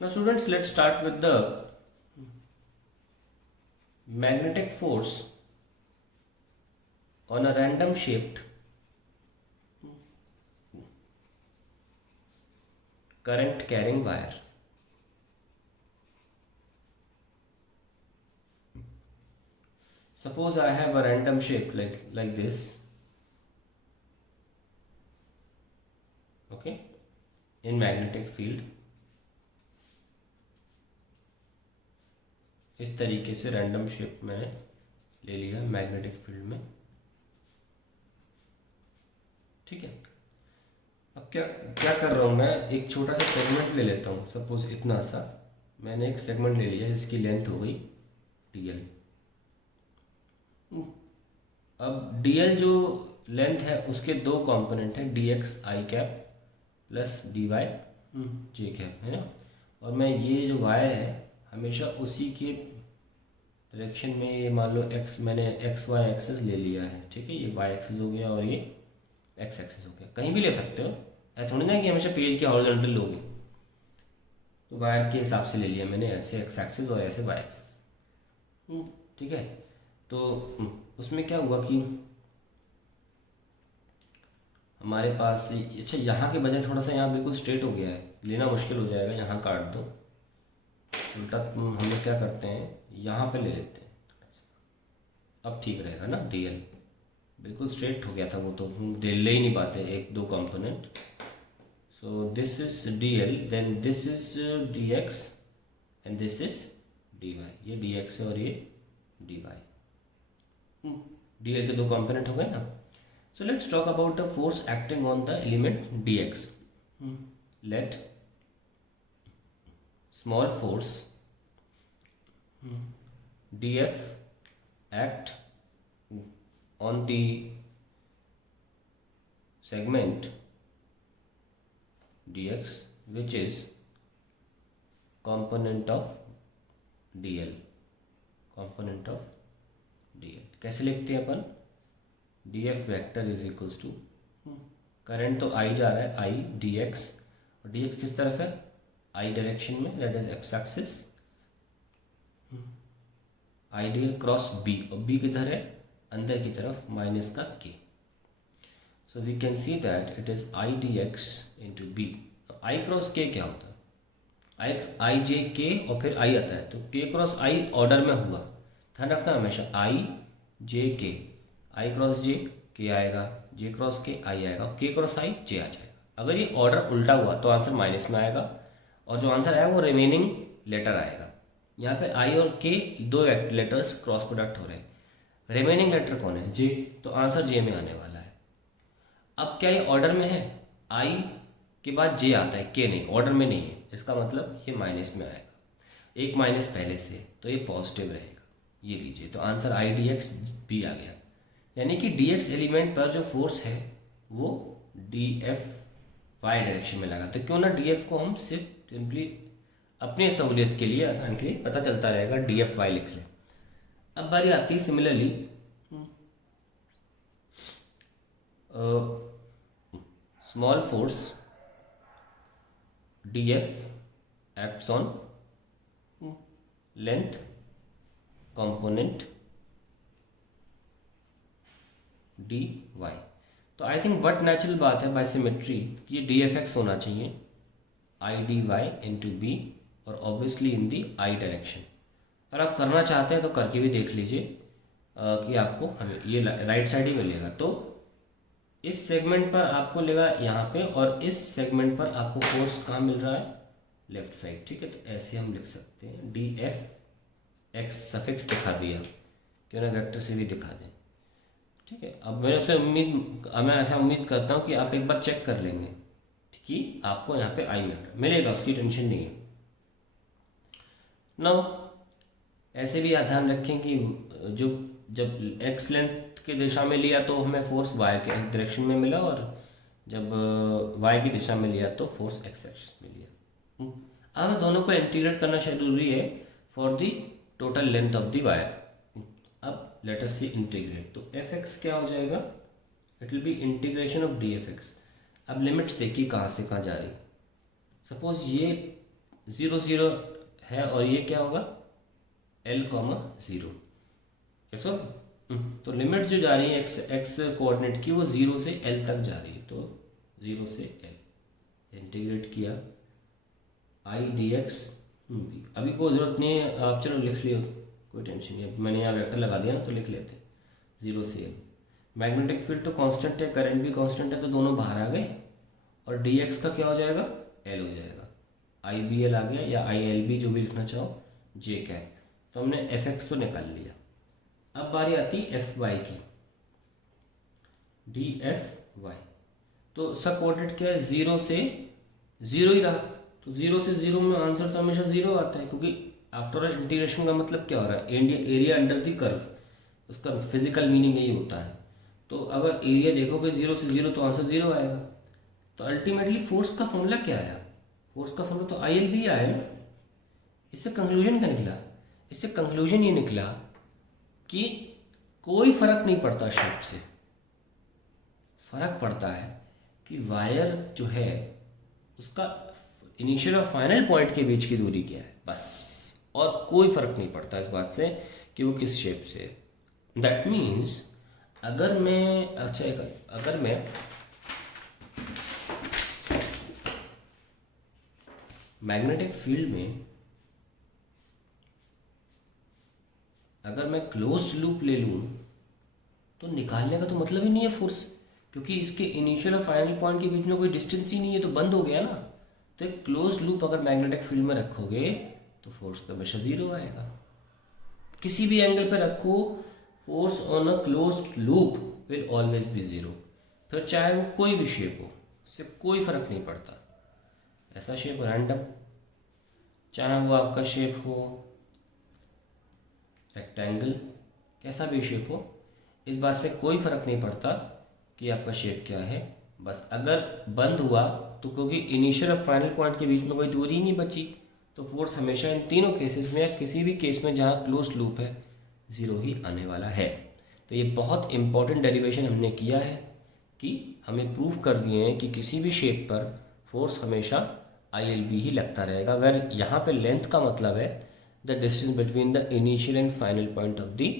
Now students, let's start with the magnetic force on a random shaped current carrying wire. Suppose I have a random shape like this, okay, in magnetic field. इस तरीके से random shape मैंने ले लिया magnetic field में, ठीक है। अब क्या क्या कर रहा हूँ मैं, एक छोटा सा सेगमेंट ले लेता हूँ। सपोज इतना सा मैंने एक सेगमेंट ले लिया जिसकी लेंथ हो गई dl। अब dl जो लेंथ है उसके दो कंपोनेंट हैं, dx i cap plus dy j cap, है ना। और मैं ये जो वायर है हमेशा उसी के डायरेक्शन में, ये मान लो x, मैंने एक्स वाई एक्सेस ले लिया है, ठीक है। ये y एक्सेस हो गया और ये x एक्सेस हो गया। कहीं भी ले सकते हो, ऐसा थोड़ी ना कि हमेशा पेज के हॉरिजॉन्टल लोगे। तो वायर के हिसाब से ले लिया मैंने, ऐसे x एक्सेस और ऐसे y एक्सेस, ठीक है। तो उसमें क्या हुआ कि हमारे पास, अच्छा यहाँ के बजाय थोड़ा सा यहाँ बिल्कुल स्ट्रेट हो गया है, लेना मुश्किल हो जाएगा, यहाँ काट दो। उल्टा हम लोग क्या करते हैं, यहाँ पे ले लेते हैं, अब ठीक रहेगा ना। dl बिल्कुल स्ट्रेट हो गया था वो, तो हम ले ही नहीं पाते एक दो component. So this is dl, then this is dx and this is dy। ये dx है और ये dy। dl के दो कंपोनेंट हो गए ना। So let's talk about the force acting on the element dx। Let small force df act on the segment dx which is component of dl, component of dl। कैसे लिखते हैं अपन, df vector is equals to, current तो I जा रहा है, I dx, और dx किस तरफ है, I डायरेक्शन में, that is x axis, ideal cross b, और b किधर है, अंदर की तरफ, माइनस का k। So we can see that it is I dx into b। I cross k क्या होता है, I j k और फिर I आता है, तो k क्रॉस I ऑर्डर में हुआ, ध्यान रखना हमेशा, I j k, I cross j k आएगा, j क्रॉस k I आएगा, k क्रॉस I j आ जाएगा। अगर ये ऑर्डर उल्टा हुआ तो आंसर माइनस में आएगा, और जो आंसर आएगा वो रिमेनिंग लेटर आएगा। यहाँ पे I और K दो लेटर्स क्रॉस प्रोडक्ट हो रहे हैं, रिमेनिंग लेटर कौन है, J, तो आंसर J में आने वाला है। अब क्या ये ऑर्डर में है, I के बाद J आता है, K नहीं, ऑर्डर में नहीं है, इसका मतलब ये माइनस में आएगा, एक माइनस पहले से, तो ये पॉजिटिव रहेगा, ये लीजिए। तो आंसर I dx B आ गया, यानी कि dx एलिमेंट पर जो फोर्स है वो df y डायरेक्शन में लगा। तो क्यों ना df को हम सिर्फ सिंपली अपनी सहूलियत के लिए, आसान के लिए पता चलता रहेगा, df y लिख लें। अब बारी आती है similarly small force df acts on length component dy। तो आई थिंक वट नेचुरल बात है बाय सिमेट्री, ये dfx होना चाहिए I dy इंटू बी, और obviously in the I direction. पर आप करना चाहते हैं तो करके भी देख लीजिए कि आपको हमें ये राइट साइड ही मिलेगा। तो इस सेगमेंट पर आपको लेगा यहाँ पे, और इस सेगमेंट पर आपको फोर्स कहाँ मिल रहा है, लेफ्ट साइड, ठीक है। तो ऐसे हम लिख सकते हैं, df x सफिक्स दिखा दिया, क्यों ना वेक्टर से भी दिखा दें, ठीक है। अब मैं ऐसा उम्मीद करता हूँ कि आप एक बार चेक कर लेंगे कि आपको यहाँ पे I मिलेगा, उसकी टेंशन नहीं है। नाउ ऐसे भी ध्यान रखें कि जब x लेंथ की दिशा में लिया तो हमें फोर्स y के डायरेक्शन में मिला, और जब y की दिशा में लिया तो फोर्स x डायरेक्शन में लिया। अब हमें दोनों को इंटीग्रेट करना जरूरी है for the total length of the wire. अब लेट अस सी इंटीग्रेट, तो fx क्या हो जाएगा, it will be integration of dfx। अब लिमिट्स देखिए कहाँ से कहाँ जा रही। सपोज ये 0 0 है और ये क्या होगा L, 0 कैसे? तो लिमिट जो जा रही है एक्स कोऑर्डिनेट की वो 0 से L तक जा रही है, तो 0 से L इंटीग्रेट किया I dx अभी कोई ज़रूरत नहीं है, आप चलो लिख लियो, कोई टेंशन नहीं है, मैंने यहाँ वेक्टर लगा दिया ना तो लिख लेते 0 से L। मैग्नेटिक फील्ड तो कांस्टेंट है, करंट भी कांस्टेंट है, तो दोनों बाहर आ गए और dx का क्या हो जाएगा L हो जाएगा, IBL आ गया या ILB जो भी लिखना चाहो, J कैप। तो हमने fx तो निकाल लिया। अब बारी आती fy की, dfy। तो सब कोऑर्डिनेट क्या है 0 से 0 ही रहा, तो 0 से 0 में आंसर तो हमेशा 0 आता है, क्योंकि आफ्टर ऑल इंटीग्रेशन का मतलब क्या हो रहा है एरिया अंडर द कर्व, उसका फिजिकल मीनिंग यही होता है। तो अगर एरिया देखोगे 0 से 0 तो आंसर 0 आएगा। तो अल्टीमेटली फोर्स का फॉर्मूला क्या आया, फोर्स का फॉर्मूला तो ILB आया ना। इससे कंक्लूजन क्या निकला, इससे कंक्लूजन ये निकला कि कोई फर्क नहीं पड़ता शेप से, फर्क पड़ता है कि वायर जो है उसका इनिशियल और फाइनल पॉइंट के बीच की दूरी क्या है, बस, और कोई फर्क नहीं पड़ता इस बात से कि वो किस शेप से है। दैट मीन्स अगर मैं अगर मैं मैग्नेटिक फील्ड में अगर मैं क्लोज्ड लूप ले लूँ तो निकालने का तो मतलब ही नहीं है फोर्स, क्योंकि इसके इनिशियल और फाइनल पॉइंट के बीच में कोई डिस्टेंस ही नहीं है, तो बंद हो गया ना। तो एक क्लोज्ड लूप अगर मैग्नेटिक फील्ड में रखोगे तो फोर्स तो हमेशा 0 आएगा, किसी भी एंगल पे रखो, force on a closed loop will always be 0। फिर चाहे वो कोई भी शेप हो, उससे कोई फर्क नहीं पड़ता। ऐसा शेप रैंडम, चाहे वो आपका शेप हो रेक्टेंगल, कैसा भी शेप हो, इस बात से कोई फर्क नहीं पड़ता कि आपका शेप क्या है। बस अगर बंद हुआ तो क्योंकि इनिशियल और फाइनल पॉइंट के बीच में कोई दूरी ही नहीं बची, तो फोर्स हमेशा इन तीनों केसेस में या किसी भी केस में जहाँ क्लोज लूप है 0 ही आने वाला है। तो ये बहुत इंपॉर्टेंट डेरिवेशन हमने किया है कि हमें प्रूव कर दिए हैं कि किसी भी शेप पर फोर्स हमेशा ILB ही लगता रहेगा, वेर यहाँ पे लेंथ का मतलब है the distance between the initial and final point of the